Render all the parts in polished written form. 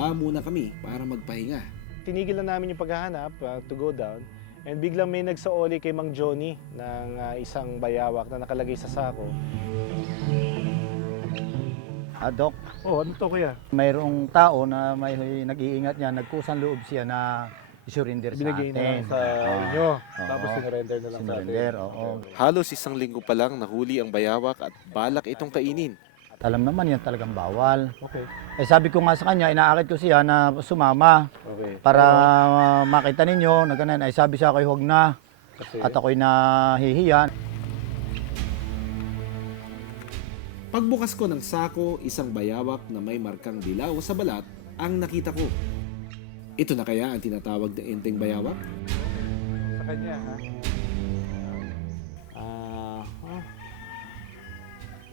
Bumaba muna kami para magpahinga. Tinigil na namin yung paghahanap to go down. And biglang may nagsaoli kay Mang Johnny ng isang bayawak na nakalagay sa sako. Dok, Oh, ano to kuya? mayroong tao na may nag-iingat niya, nagkusang loob siya na i-surrender sa Binigay na lang atin. sa Oo. inyo. Oo. Tapos sinurrender na lang Sinurrender, sa atin. oo. Halos isang linggo pa lang nahuli ang bayawak at balak itong kainin. At alam naman yan talagang bawal. Okay. Eh sabi ko nga sa kanya, inaakit ko siya na sumama Okay. para makita ninyo na ganun. Ay sabi siya kayo, huwag na. Kasi, At ako'y nahihiya. Pagbukas ko ng sako, isang bayawak na may markang dilaw sa balat ang nakita ko. Ito na kaya ang tinatawag na enteng bayawak? sa kanya ha.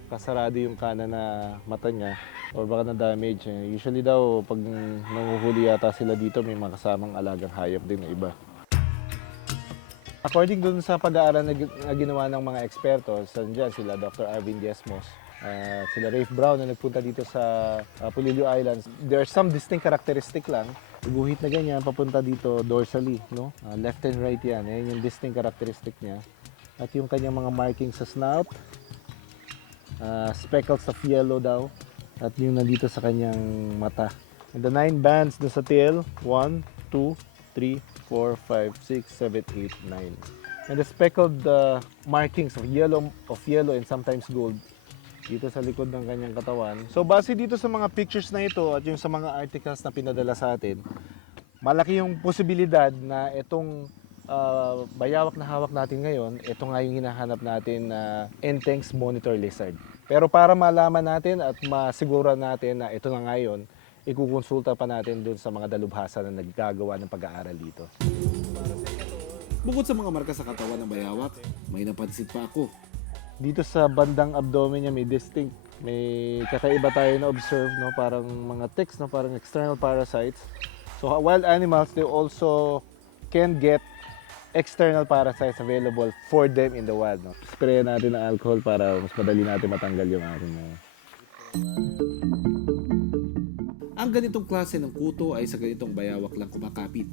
Kasarado yung kanan na mata niya or baka na-damage. Usually daw, pag nanguhuli yata sila dito, may mga kasamang alagang hayop din na iba. According dun sa pag-aaral na ginawa ng mga eksperto, dyan sila Dr. Arvin Diezmos, sila Rafe Brown na nagpunta dito sa Polillo Islands, there are some distinct characteristic lang. Guhit na ganyan, papunta dito dorsally, no? Left and right yan, yung distinct characteristic niya. At yung kanyang mga markings sa snout, speckles of yellow daw, at yung nandito sa kanyang mata. And the 9 bands doon sa tail, 1, 2, 3, 4, 5, 6, 7, 8, 9. And the speckled markings of yellow and sometimes gold dito sa likod ng kanyang katawan. So base dito sa mga pictures na ito at yung sa mga articles na pinadala sa atin, malaki yung posibilidad na itong bayawak na hawak natin ngayon, ito nga yung hinahanap natin na Entenx monitor lizard. Pero para malaman natin at masigura natin na ito na ngayon, ikukonsulta pa natin dun sa mga dalubhasa na naggagawa ng pag-aaral dito. Bukod sa mga marka sa katawan ng bayawak, may napansin pa ako. Dito sa bandang abdomen niya may kakaiba tayo na observe, no? Parang mga ticks, no? Parang external parasites. So wild animals, they also can get external parasites available for them in the wild. No? Spray natin ng alcohol para mas madali natin matanggal yung ating Ang ganitong klase ng kuto ay sa ganitong bayawak lang kumakapit.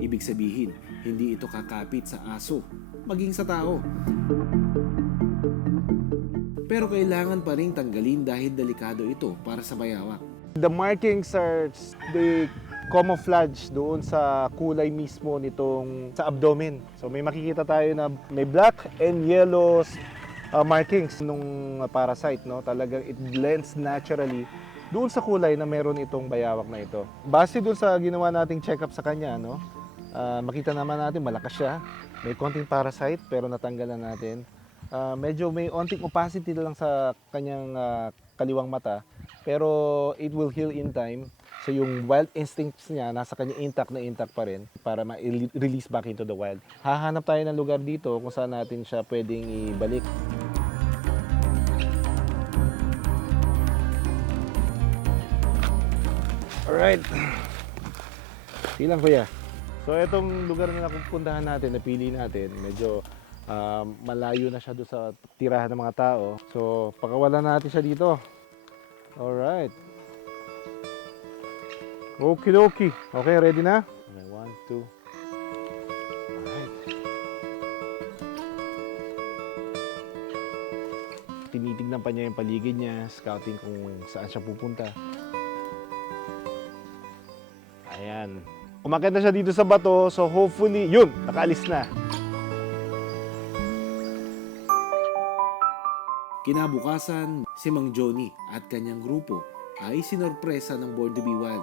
Ibig sabihin, hindi ito kakapit sa aso, maging sa tao. Pero kailangan pa rin tanggalin dahil delikado ito para sa bayawak. The markings are the camouflage doon sa kulay mismo nitong sa abdomen. So may makikita tayo na may black and yellow markings nung parasite, no? Talagang it blends naturally doon sa kulay na meron itong bayawak na ito. Base doon sa ginawa nating check-up sa kanya, no? Makita naman natin malakas siya. May konting parasite pero natanggalan natin. Medyo may onting opacity lang sa kanyang kaliwang mata pero it will heal in time. So yung wild instincts niya nasa kanya intact pa rin para ma-release back into the wild. Hahanap tayo ng lugar dito kung saan natin siya pwedeng ibalik. Alright. Silang kuya. So itong lugar na napupuntahan natin, napili natin, medyo malayo na siya doon sa tirahan ng mga tao. So pakawalan natin siya dito. Alright. Okidoki. Okay, ready na? Okay, 1, 2. Alright. Tinitignan pa niya yung paligid niya, scouting kung saan siya pupunta. Ayan. Umakyat na siya dito sa bato, so hopefully, yun, nakaalis na. Kinabukasan, si Mang Johnny at kanyang grupo ay sinorpresa ng Born to be Wild.